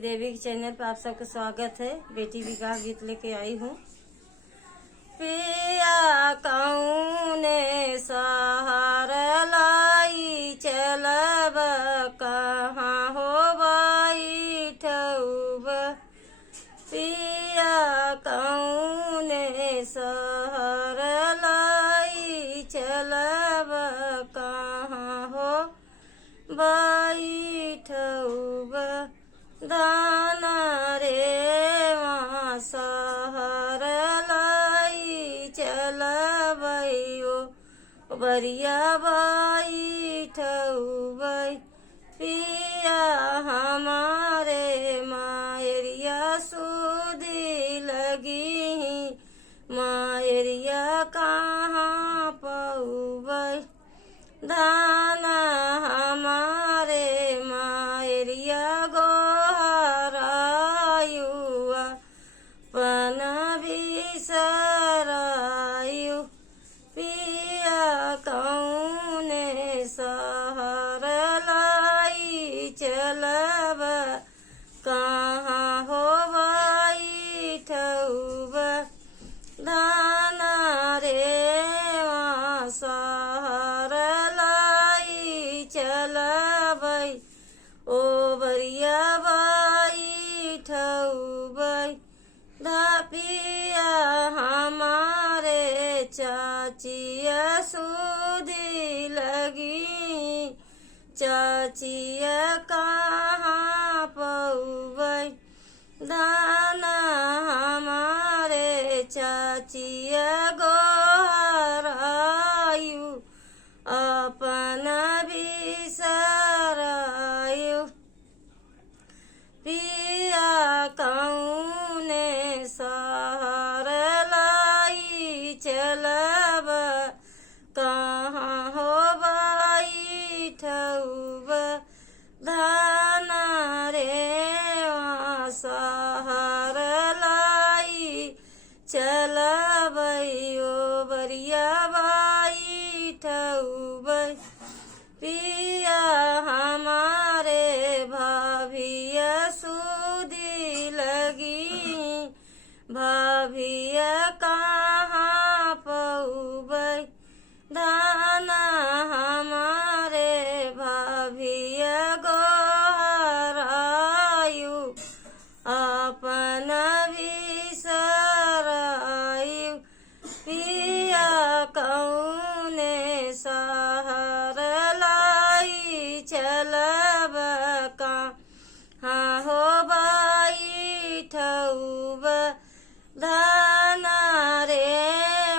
देवी के चैनल पर आप सबका स्वागत है। बेटी विकास गीत लेके आई हूँ। पिया कौने सहार लाई चलब कहाँ हो बैठब। पिया कौने सहार लाई चलब कहाँ हो बैठब। दाना रे वहाँ सहर लाई चलबैयो बरिया बैठबै। पिया हमारे मायरिया सूदी लगी मायरिया कहाँ पौबै। दाना हमारे मायरिया गोहरायुआ पन बिसरायु। पिया कौने सहर लाई चलब कहाँ हो बैठब। दाना रे वहाँ सहर लाई चलबै ओ बरिया बैठबै। पिया हमारे चाचिया सूदी लगी चाचिया कहाँ पौबै। दाना हमारे चाचिया गोहरायु अपन बिसरायु। पिया कौने सहर लाई चलब कहाँ हो बैठब। दाना रे वहाँ सहर लाई चलबैयो बरिया बैठबै। पिया हमारे भाभिया सूदी लगी भाभिया कहाँ पौबै। दाना हमारे भाभिया गोहरायु अपन बिसरायु। पिया कौने सहर लाई चलब कहाँ हो बैठब। दाना रे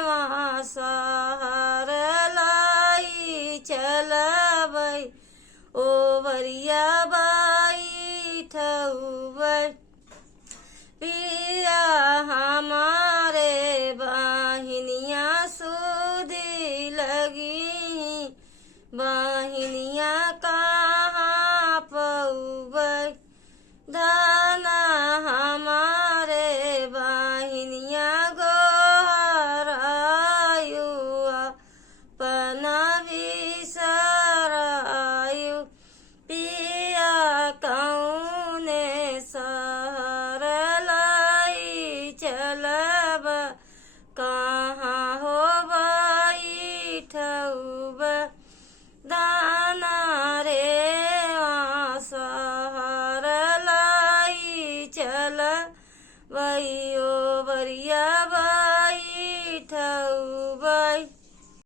वहाँ सहर लाई चलबै ओ बरिया बैठबै। पिया हमारे बहिनिया सूदी लगी बहिनिया कहाँ पौबै। दाना हमारे बहिनिया गोहरायु अपन बिसरायु। पिया कौने सहर लाई चलब कहाँ हो बैठब। दाना रे वहाँ सहर लाई चलबैयो